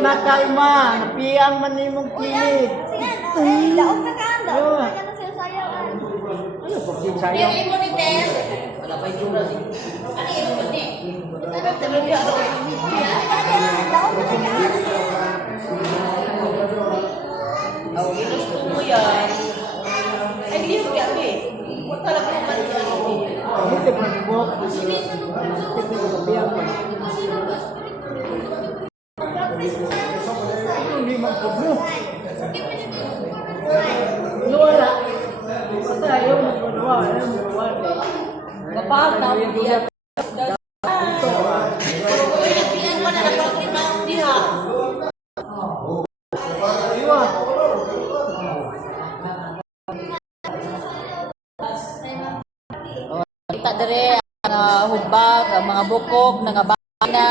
na kay ma, napiyang man nimong kilit. Daog na ka, daog na ka na siya sayawan. Ano pag sayaw? Yung imo ni Tes. Wala pa yung si. Ano yung imo ni? Oh, ginusto mo yan. Ay, liyo ka, eh. Huwag talaga naman sa ano. Hindi pa mo. Hindi ko napiyang man. Hindi man po mo. Wala. Basta ayaw mo po nawa. Ayaw mo po nawa. Kapag na, diyan. Kita dari ang hubag, ang mga bukog, nangabana.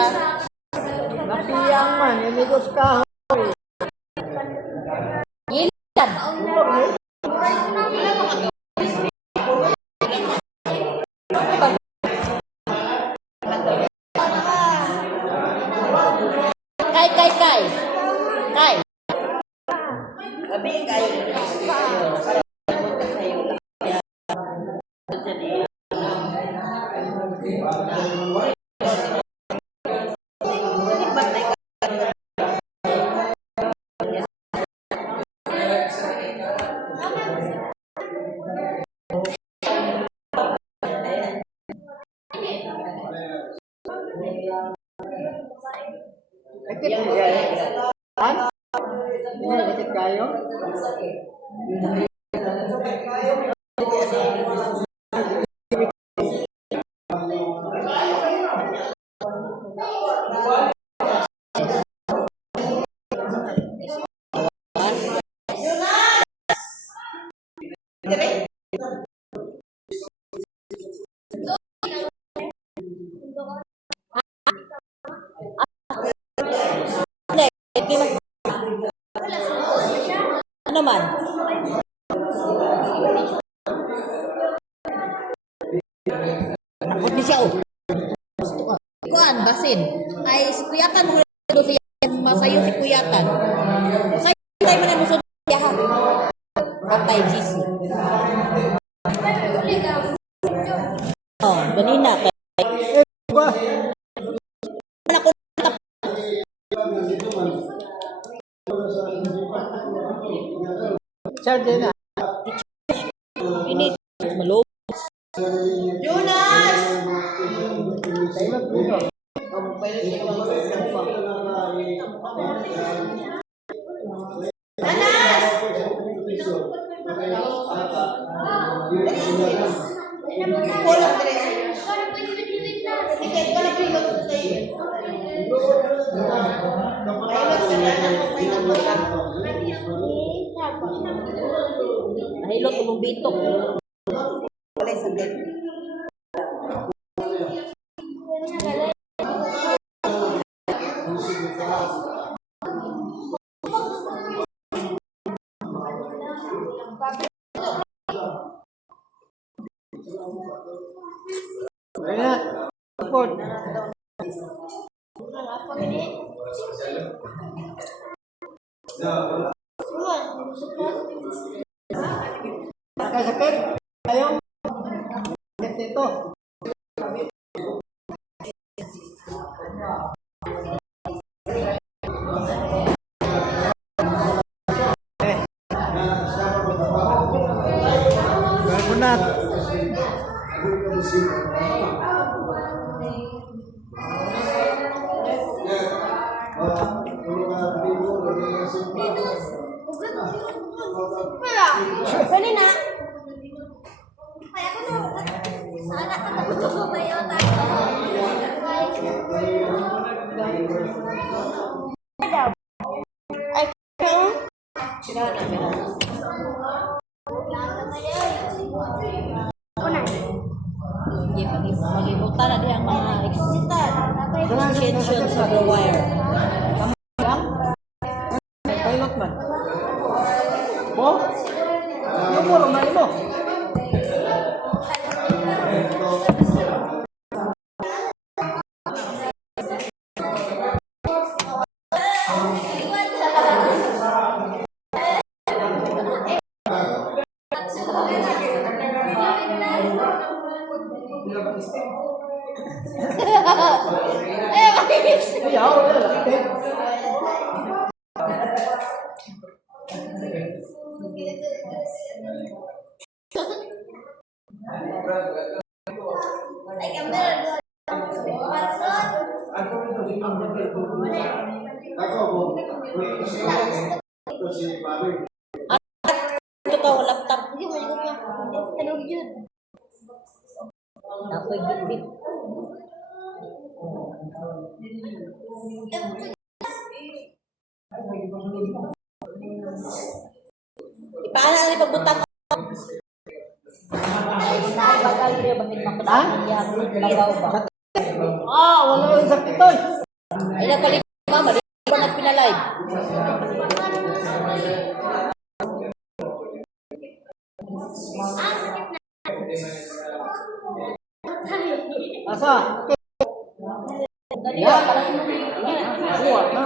Napiyang man. Inigos ka. Ilitan. Kay. Kay. Abi kay. Sakit kayo? Han? Hindi sakit kayo? Ano man? Nakot ni siya oh. Kuan, basin. Ay, si Kuyatan mo rin siya. Masayo si Kuyatan. Masayo tayo mo na musunod siya ha. Patay GC. Oh, ganina. Ba? Wala ko natap. Sardi na. Ini malo. Jonas! Nahilot ko mong bitok. Walay sagad. Ayan. Support. Nakasakit? Ayaw? Sakit ito. Bangunat. Pwede na. Kaya ko na. Sana ka nakutubo ba yun? Ay, kaya? Magibutan na diyan mga extensions of the wire. Pilot man. Mo? Yung mo, rumay mo. Malinis. Ayaw, wala. Ay, kamera. Parson. Ito ka, laptop. Hindi mo ligot na. Tanog yun. Ako'y gitbit. Ipaano na rin pagbutang ko? Bagal niya, bakit makadaan niya? Lagaw ba? Wala yung sakit to. Ay, nakalit mama, rin ko na pinalive. Asa? Dali ba? Buwan na.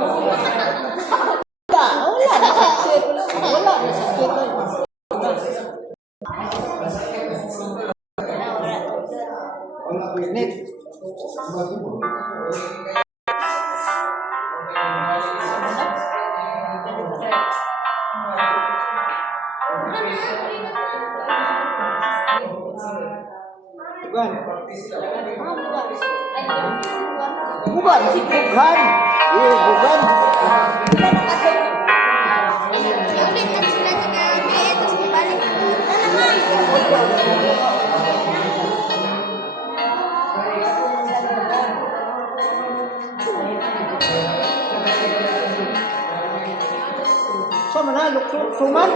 Wala na sakit. Wala na sakit. Next. Bukan. Bukan si Bukan. Bukan. Ulit ang sila ni Gabi. Tapos ibalik. So mana luksuman?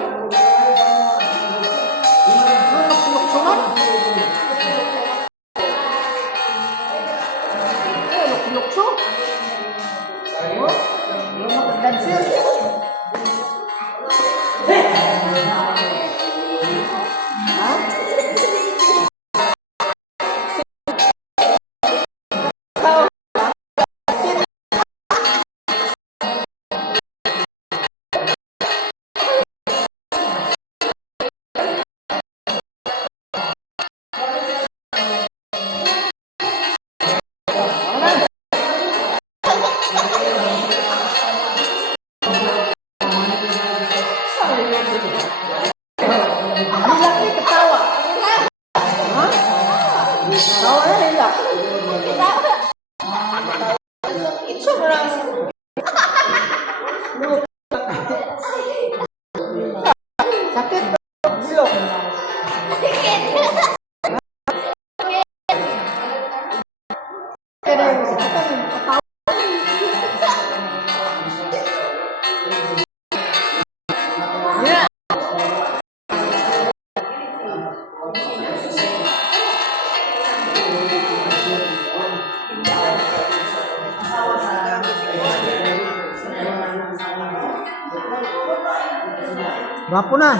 Luksuman? Lukso? Oh, yung mga dancer. Ha? Hilak ni ketawa. Ha? Tawa na hilak. Sobrang sakit. Bilog. Kaya ketawa. Yeah. Gwapo na.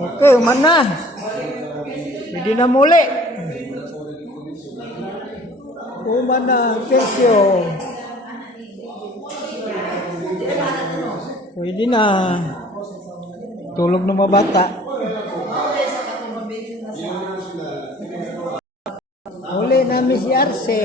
Okay, mana? Pwede na muli. Mana? Thank you. Pwede na. Tulog ng mga bata. Uli namin si Arce.